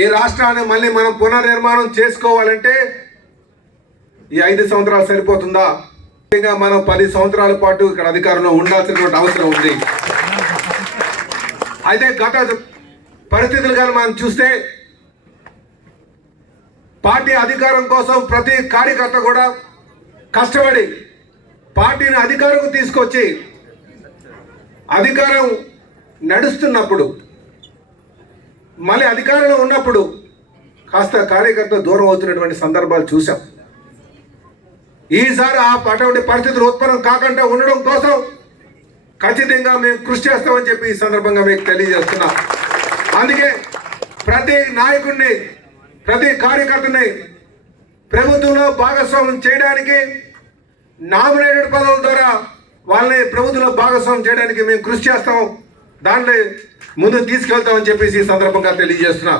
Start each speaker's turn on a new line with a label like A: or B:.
A: ఈ రాష్ట్రాన్ని మళ్ళీ మనం పునర్నిర్మాణం చేసుకోవాలంటే ఈ ఐదు సంవత్సరాలు సరిపోతుందా? ఇంకా మనం పది సంవత్సరాల పాటు ఇక్కడ అధికారంలో ఉండాల్సినటువంటి అవసరం ఉంది. అయితే గత పరిస్థితులు కానీ మనం చూస్తే పార్టీ అధికారం కోసం ప్రతి కార్యకర్త కూడా కష్టపడి పార్టీని అధికారంకు తీసుకొచ్చి అధికారం నడుస్తున్నప్పుడు మళ్ళీ అధికారంలో ఉన్నప్పుడు కాస్త కార్యకర్త దూరం అవుతున్నటువంటి సందర్భాలు చూసాం ఈసారి ఆ అటువంటి పరిస్థితులు ఉత్పన్నం కాకుండా ఉండడం కోసం ఖచ్చితంగా మేము కృషి చేస్తామని చెప్పి ఈ సందర్భంగా మీకు తెలియజేస్తున్నాం. అందుకే ప్రతి నాయకుడిని ప్రతి కార్యకర్తని ప్రభుత్వంలో భాగస్వామ్యం చేయడానికి నామినేటెడ్ పదవుల ద్వారా వాళ్ళని ప్రభుత్వంలో భాగస్వామ్యం చేయడానికి మేము కృషి చేస్తాం. దాంట్లో ముందు తీసుకెళ్తామని చెప్పేసి ఈ సందర్భంగా తెలియజేస్తున్నా.